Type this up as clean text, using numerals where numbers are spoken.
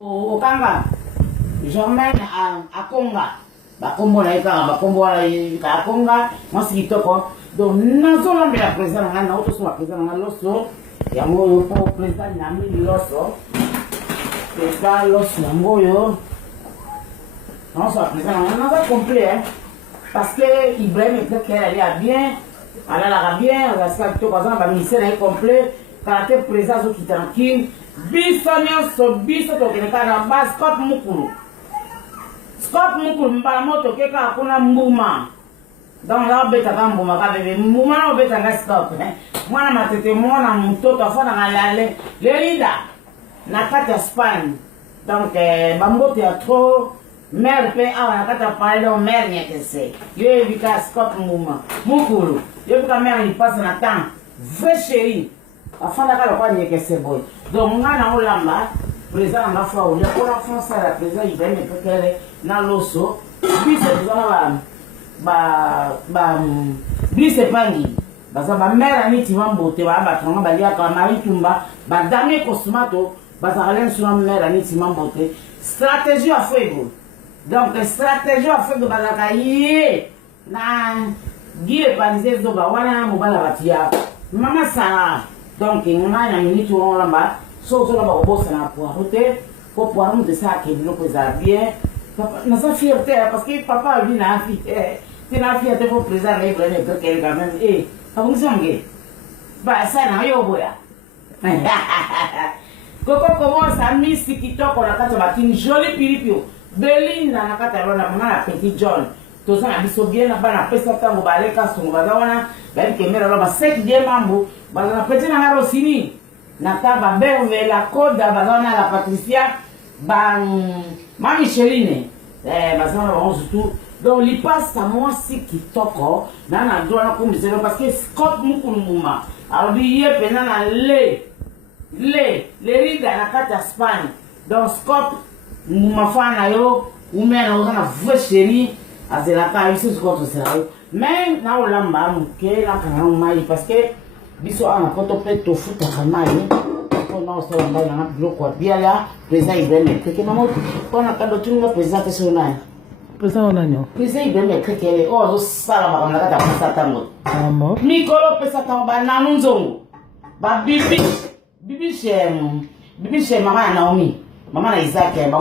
Okanga, jamais à Conga. Bakombo na eka, bakombo na eka Conga, moi c'est kitoko. Donc nazo la mbela président na auto so président na loso. Ya moyo po président na mi loso. Président loso na moyo. Non ça président na va complet parce que Ibrahim peut qu'elle allait bien. Elle a bien, on va se faire tout comme ça, le ministère est complet. Caractère président so qui tranquille. Bisanya so bisa to kene na bas skop mukulu. Skop mukulu mbala moto keka hakuna mbuma. Donc là beta kama mbuma ka bebe mbuma na beta nga skop. Mwana matete mwana mtoto afana ngalale. Lelida na kati ya Spain. Donc bambote ya trop mère pe awa na kati ya parler mère nyekese. Yo evika skop mbuma. Mukulu. Yo evika mère il passe na temps. Vrai chéri. Afin d'avoir le droit de dire que c'est bon. Donc, on a un lamba, président de la foi, on a un français, la président, il vient de faire dans l'osso. Puis, c'est puis c'est pas dit. Parce que ma mère a mis Tivan Bote, Balia, Marie Tumba, Badame Kosumato, Bazaralen sur ma mère a mis Tivan Bote. Stratégie à faire. Donc, stratégie à faire de Bazakaïe. Na, Guy et Panisé, Zobawana, Mobala Batia. Maman Sarah. Donc, on a une minute où on l'a bas, sauf que l'on va au boss à la poireauté, pour pouvoir nous dire ça qui nous présente bien. Nous sommes fierté parce que papa a vu la fille. Tu n'as fierté pour préserver le qu'elle quand même. Eh, ça fonctionne. Bah, ça n'a rien au bout. Coco commence à mis ce qui toque, on a quand une jolie piripio. Beline dans la catalogne, on a la petite John. Tout ça, on a dit bien, on a fait ça, on va aller casser, on va aller, ben, qui est là, on va 7 diamants. Bazana petit na Rosini nata ba berve la code bazana la Patricia ba ma Micheline bazana ba surtout donc li passe à moi si qui toko na na dola ko miselo parce que scope mukulumuma alors bi ye pena na le rida na kata Espagne donc scope muma fana yo umena ona vrai chéri azela ka ici ce contre ça mais na olamba muke la kana mai parce que biso ana poto pe to futa kamai ko na so lamba na bloko bia ya président Ibrahim Keke mamo ko na kado tunga président so na Président Onanyo. président Ibrahim Keke o zo sala ba na kata pesa tango Amo. mikolo pesa tango ba na nzongo ba bibi shem mama na Naomi mama na Isaac